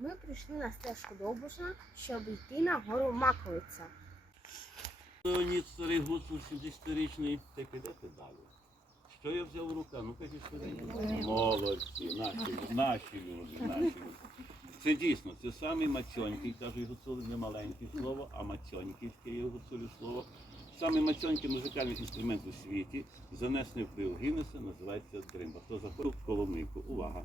Ми прийшли на стежку Довбуша, щоб йти на гору Маковиця. Леонід старий гуцул 70-річний, та підете далі. Що я взяв у руках? Ну кажіть скоріше. Молодці, наші, наші люди, наші люди. Це дійсно, це самий мацьонький, кажуть гуцули, не маленьке слово, а мацьоньківське є гуцулі слово. Самий мацьонький музикальний інструмент у світі, занесений в книгу Гіннеса, називається дримба. Хто заходив в коломийку? Увага!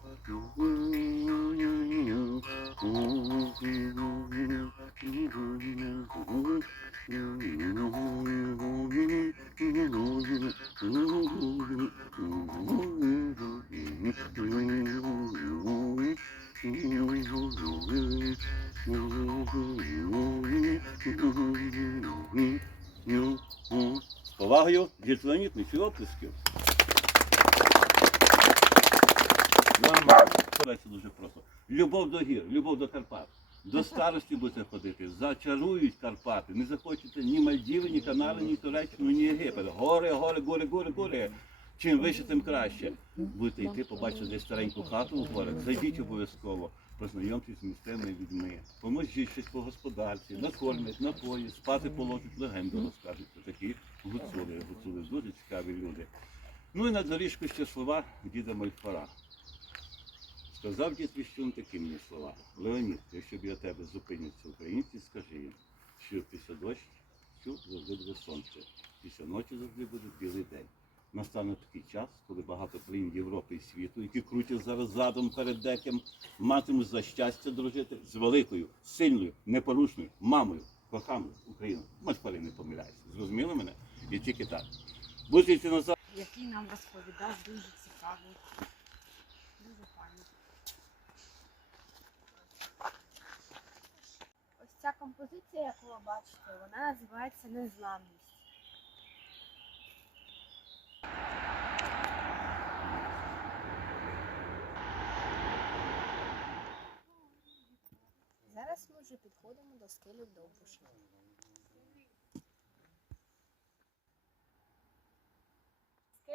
З повагою дітланітних і оплесків. Дуже просто. Любов до гір, любов до Карпат. До старості будете ходити, зачарують Карпати. Не захочете ні Мальдіви, ні Канари, ні Туреччину, ні Єгипет. Гори, гори, гори, гори, гори. Чим вище, тим краще. Будете йти, побачите десь стареньку хату у горах, зайдіть обов'язково, познайомтесь з місцевими людьми, поможіть щось по господарці, накормлять, напої, спати положать, легенду розкажуть. Такі гуцули дуже цікаві люди. Ну і на доріжку ще слова діда Мольфара. Сказав дід Віщун такі мені слова. Леонід, якщо біля тебе зупиняться українці, скажи їм, що після дощу завжди буде сонце, після ночі завжди буде білий день. Настане такий час, коли багато країн Європи і світу, які крутять зараз задом перед деким, матимуть за щастя дружити з великою, сильною, непорушною мамою, коханою Україною. Мольфари не помиляються. Зрозуміли мене? І тільки так. Будете назад. який нам розповідав дуже цікавий. Дуже файно. Ось ця композиція, яку ви бачите, вона називається Незламність. Зараз ми вже підходимо до скелі Довбуша.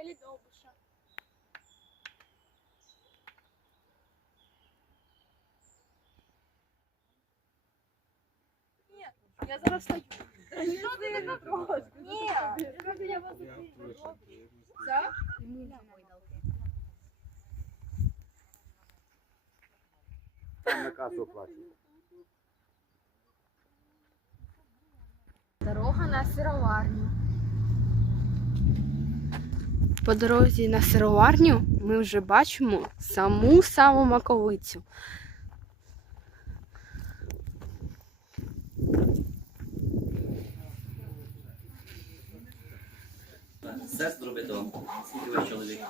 Скелі Довбуша. Ні, я зараз стою. Що ти не трогаєш? Ні, я вас Все? Там на касу платять. Дорога на сироварню. По дорозі на сироварню ми вже бачимо саму саму маковицю. Сестру бедом. Скільки ви чоловік?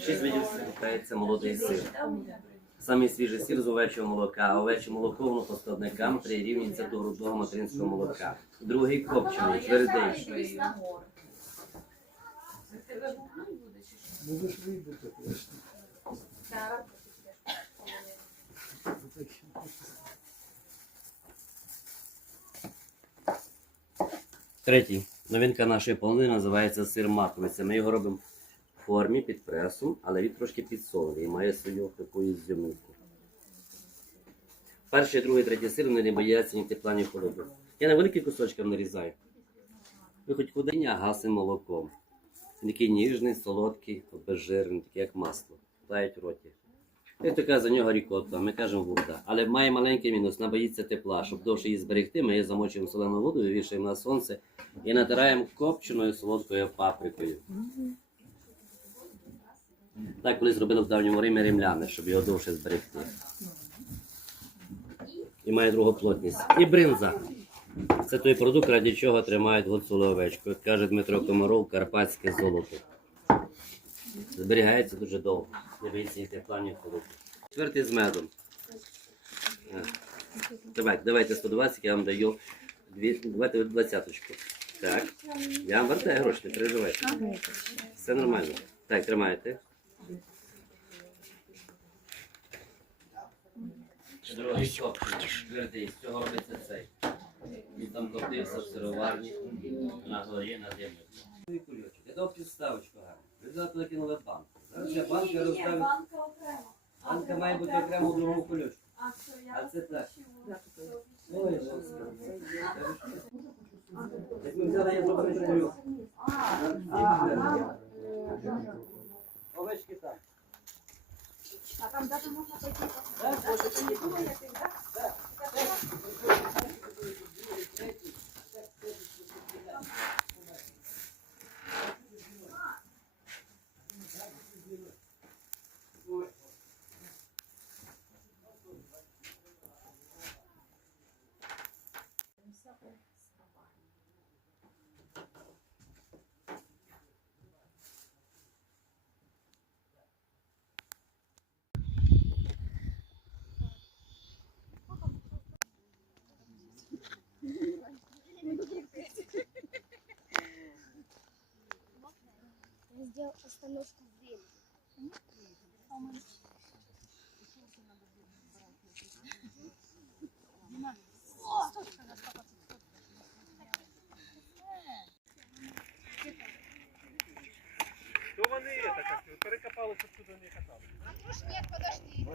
Шість видів сиру, молодий сир. Самий свіжий сир з овечого молока, овече молоко воно по складникам прирівнюється до грудного материнського молока. Другий копчений, твердий. Можеш вийдете, конечно. Третій. Новинка нашої полонини називається сир маковиця. Ми його робимо в формі під пресом, але він трошки підсолений і має свою таку зйомнику. Перший, другий, третій сир вони не бояться ні тепла, ні холоду. Я на великий кусочкам нарізаю. Ви хоч куди а гасим молоком. Він такий ніжний, солодкий, безжирний, такий як масло. Дають в роті. Це така за нього рікотта, ми кажемо вода. Але має маленький мінус, вона боїться тепла. Щоб довше її зберегти, ми її замочуємо соленою водою, вішаємо на сонце і натираємо копченою солодкою паприкою. Так колись робили в давньому Римі римляни, щоб його довше зберегти. І має другу плотність. І бринза. Це той продукт, ради чого тримають гуцулу овечку. Каже Дмитро Комаров, карпатське золото. Зберігається дуже довго. Не боїться ні тепла, ні. Четвертий з медом. Давайте, давайте 120, я вам даю дві, давайте двадцяточку. Так. Я вам вертаю гроші, не переживайте. Все нормально. Так, тримайте. Другий копчик. Твердий. З цього робиться цей. Він там котився в сироварні на горі на землю. Ну кульочок. Я дав підставочку гарно. Ви завтра банку. Зараз я банки розставлю. банка окремо. Банка має бути окремо у другому кульочку. А все, я А це так. Ой. Як ми взяли, я зробив кульок. Овечки там. А там даже можна пойти посмотреть. Не було яких, да? Остановку времени.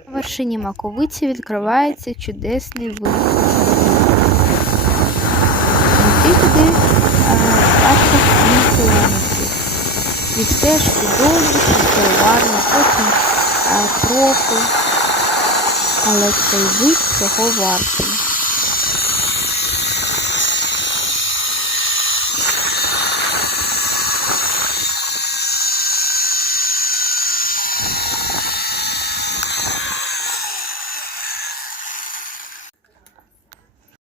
На вершині Маковиці відкривається чудесний вид. Від стежки довго, сироварно, потім е. Але цей вид цього вартий.